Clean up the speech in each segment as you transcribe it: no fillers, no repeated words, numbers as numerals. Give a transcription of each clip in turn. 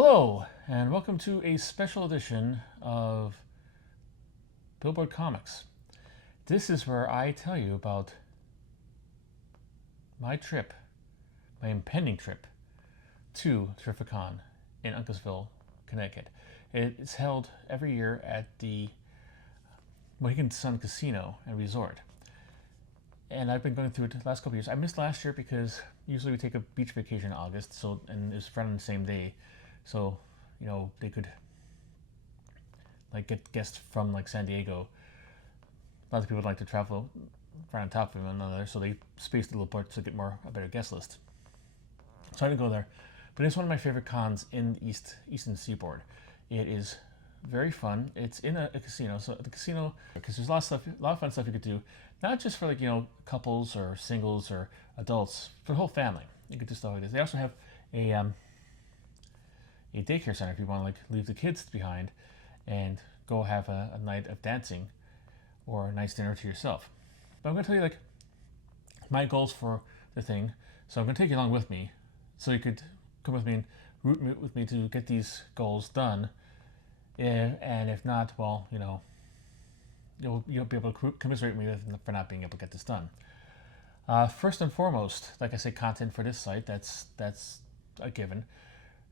Hello, and welcome to a special edition of Billboard Comics. This is where I tell you about my trip, my impending trip to Terrificon in Uncasville, Connecticut. It's held every year at the Mohegan Sun Casino and Resort. And I've been going through it the last couple years. I missed last year because usually we take a beach vacation in August, and it's right on the same day. So, they could get guests from San Diego. Lots of people like to travel right on top of one another, so they spaced a little bit to get a better guest list. So I didn't go there, but it's one of my favorite cons in the Eastern Seaboard. It is very fun. It's in a casino, so the casino, because there's a lot of fun stuff you could do, not just for couples or singles or adults, for the whole family. You could do stuff like this. They also have a daycare center if you want to leave the kids behind and go have a night of dancing or a nice dinner to yourself. But I'm going to tell you my goals for the thing. So I'm going to take you along with me so you could come with me and root with me to get these goals done. And if not, well, you'll be able to commiserate with me for not being able to get this done. First and foremost, like I say, content for this site, that's a given.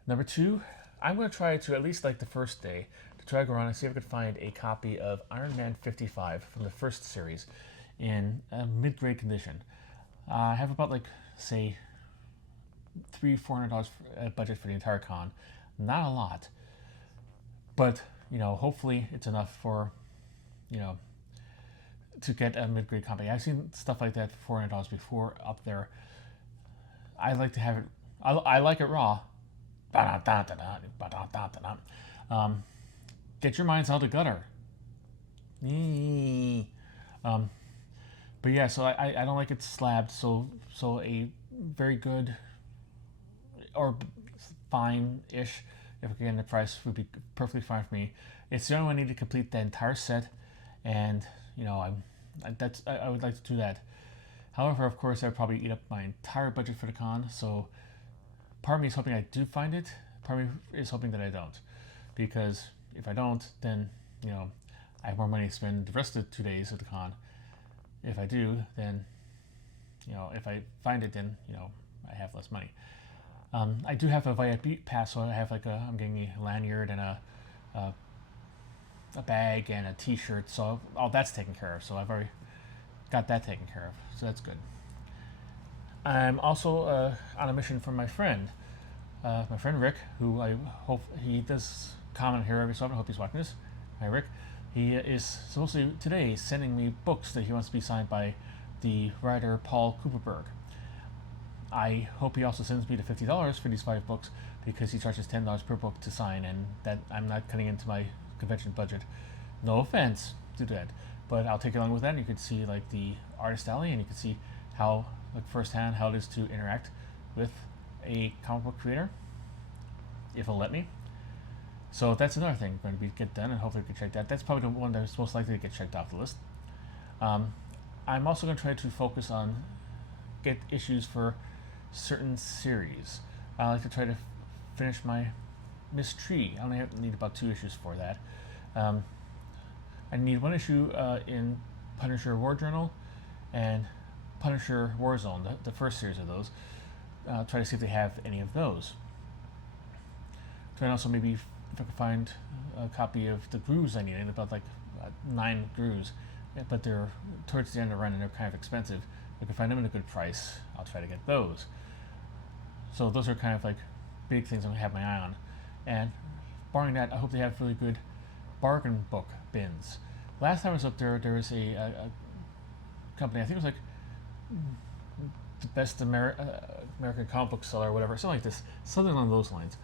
Number two, I'm going to try to, at least the first day, to try to go around and see if I could find a copy of Iron Man 55 from the first series in mid-grade condition. I have about say $300-400 budget for the entire con. Not a lot, but hopefully it's enough for to get a mid-grade copy. I've seen stuff like that for $400 before up there. I like to have it. I like it raw. Get your minds out of the gutter. But yeah, so I don't like it slabbed. So a very good or fine-ish, if again the price would be perfectly fine for me. It's the only one I need to complete the entire set, and I would like to do that. However, of course, I'd probably eat up my entire budget for the con. So part of me is hoping I do find it. Part of me is hoping that I don't, because if I don't, then I have more money to spend the rest of the 2 days of the con. If I do, then if I find it, then I have less money. I do have a VIP pass, so I have I'm getting a lanyard and a bag and a T-shirt, so all that's taken care of. So I've already got that taken care of, so that's good. I'm also on a mission from my friend Rick, who I hope he does comment here every so often. I hope he's watching this. Hi, Rick. He is supposed to today sending me books that he wants to be signed by the writer Paul Cooperberg. I hope he also sends me the $50 for these 5 books, because he charges $10 per book to sign, and that I'm not cutting into my convention budget. No offense to that, but I'll take you along with that. And you can see the artist alley, and you can see how firsthand how it is to interact with a comic book creator, if he'll let me. So that's another thing going to get done, and hopefully we can check that. That's probably the one that's most likely to get checked off the list. I'm also going to try to focus on get issues for certain series. I like to try to finish my Miss Tree. I only need about 2 issues for that. I need 1 issue in Punisher War Journal and Punisher Warzone, the first series of those. Try to see if they have any of those. Try and also maybe if I can find a copy of the Grooves I need. I need about 9 Grooves, but they're towards the end of the run and they're kind of expensive. If I can find them at a good price, I'll try to get those. So those are kind of big things I'm gonna have my eye on. And barring that, I hope they have really good bargain book bins. Last time I was up there, there was a company, I think it was the best American comic book seller or whatever, something like this, something along those lines.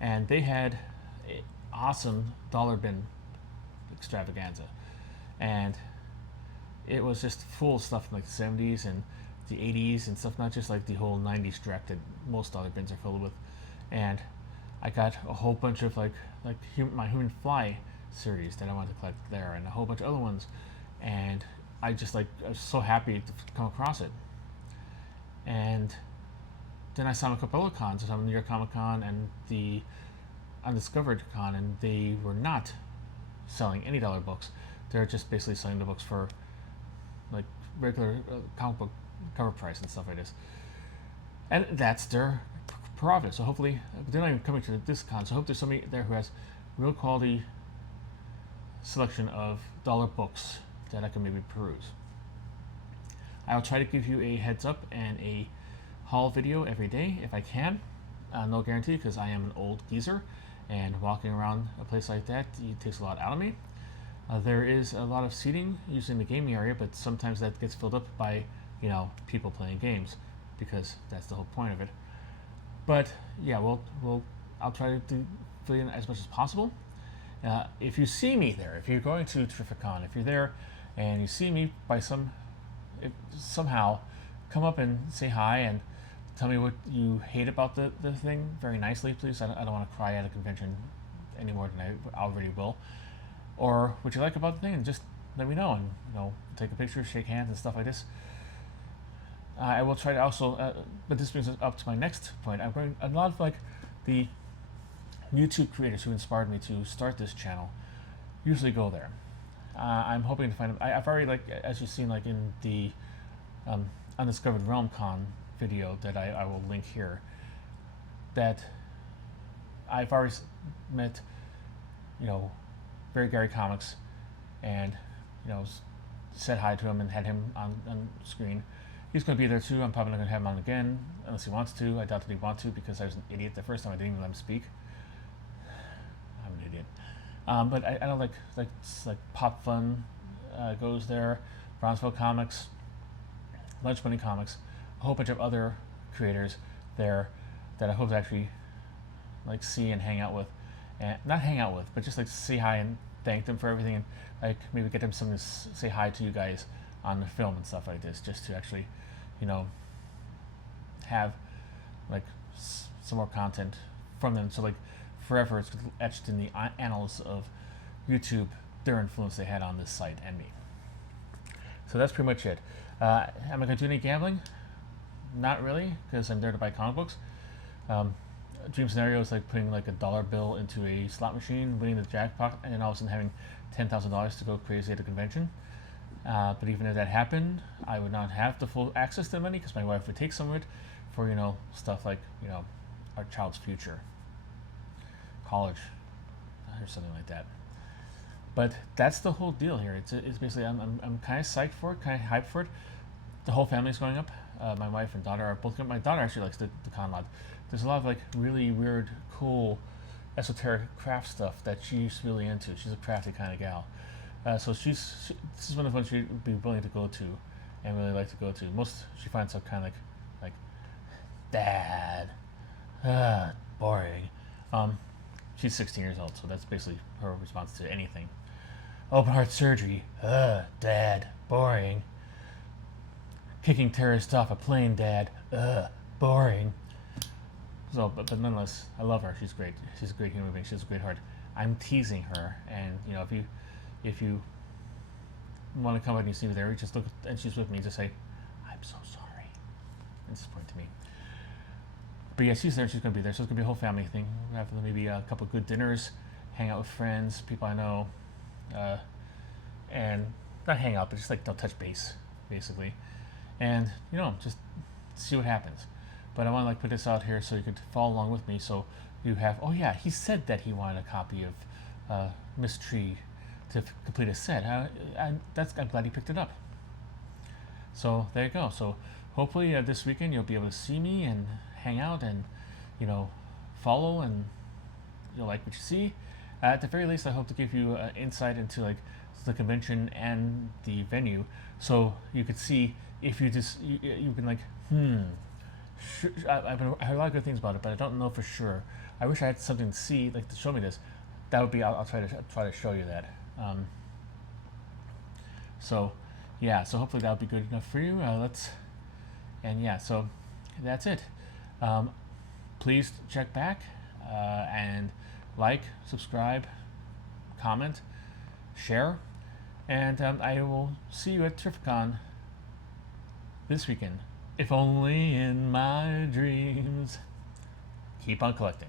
And they had an awesome dollar bin extravaganza. And it was just full of stuff from the 70s and the 80s and stuff, not just the whole 90s direct that most dollar bins are filled with. And I got a whole bunch of my Human Fly series that I wanted to collect there, and a whole bunch of other ones. And I just I was so happy to come across it. And then I saw a couple other cons. I saw New York Comic Con and the Undiscovered Con, and they were not selling any dollar books. They're just basically selling the books for like regular comic book cover price and stuff like this, and that's their prerogative. So hopefully, they're not even coming to this con. So I hope there's somebody there who has real quality selection of dollar books that I can maybe peruse. I'll try to give you a heads up and a haul video every day if I can. No guarantee, because I am an old geezer, and walking around a place like that, it takes a lot out of me. There is a lot of seating usually in the gaming area, but sometimes that gets filled up by, you know, people playing games, because that's the whole point of it. But yeah, I'll try to fill in as much as possible. If you see me there, if you're going to Terrificon, if you're there and you see me by somehow, come up and say hi and tell me what you hate about the thing very nicely, please. I don't want to cry at a convention any more than I already will. Or what you like about the thing, and just let me know, and take a picture, shake hands, and stuff like this. I will try to also, but this brings us up to my next point. A lot of like the YouTube creators who inspired me to start this channel usually go there. I'm hoping to find them. I've already, like, as you've seen, like in the Undiscovered Realm Con video that I will link here, that I've already met, Very Gary Comics, and said hi to him and had him on screen. He's going to be there too. I'm probably not going to have him on again unless he wants to. I doubt that he wants to, because I was an idiot the first time. I didn't even let him speak. I'm an idiot. But I don't like Pop Fun goes there, Bronzeville Comics, Lunch Money Comics, a whole bunch of other creators there that I hope to actually see and hang out with, and not hang out with, but just say hi and thank them for everything, and maybe get them something to say hi to you guys on the film and stuff like this, just to actually have some more content from them, so forever it's etched in the annals of YouTube, their influence they had on this site and me. So that's pretty much it. Am I going to do any gambling? Not really, because I'm there to buy comic books. Dream scenario is like putting a dollar bill into a slot machine, winning the jackpot, and then all of a sudden having $10,000 to go crazy at the convention. But even if that happened, I would not have the full access to the money, because my wife would take some of it for stuff like our child's future, college, or something like that. But that's the whole deal here. It's basically I'm kind of psyched for it, kind of hyped for it. The whole family's going up. My wife and daughter are both going. My daughter actually likes the con lot. There's a lot of really weird, cool, esoteric craft stuff that she's really into. She's a crafty kind of gal. So this is one of the ones she'd be willing to go to and really like to go to. Most she finds stuff kind of like Dad, boring. She's 16 years old, so that's basically her response to anything. Open heart surgery, Dad, boring. Kicking terrorists off a plane, Dad, boring. So, but nonetheless, I love her. She's great. She's a great human being. She has a great heart. I'm teasing her, and if you want to come and you see me there, just look, and she's with me, just say, I'm so sorry. And just point to me. But yeah, she's there, she's going to be there, so it's going to be a whole family thing. We'll have maybe a couple good dinners, hang out with friends, people I know, and not hang out, but just touch base, basically. And, just see what happens. But I want to put this out here so you could follow along with me, so you have, oh yeah, he said that he wanted a copy of Miss Tree to complete a set. I'm glad he picked it up. So there you go. So hopefully this weekend you'll be able to see me and hang out and follow, and you'll like what you see. At the very least, I hope to give you insight into the convention and the venue, so you could see if you can I've heard a lot of good things about it, but I don't know for sure. I wish I had something to see, to show me this. That would be, I'll try to show you that. So yeah, so hopefully that'll be good enough for you. So that's it. Please check back and subscribe, comment, share, and I will see you at Terrificon this weekend, if only in my dreams. Keep on collecting.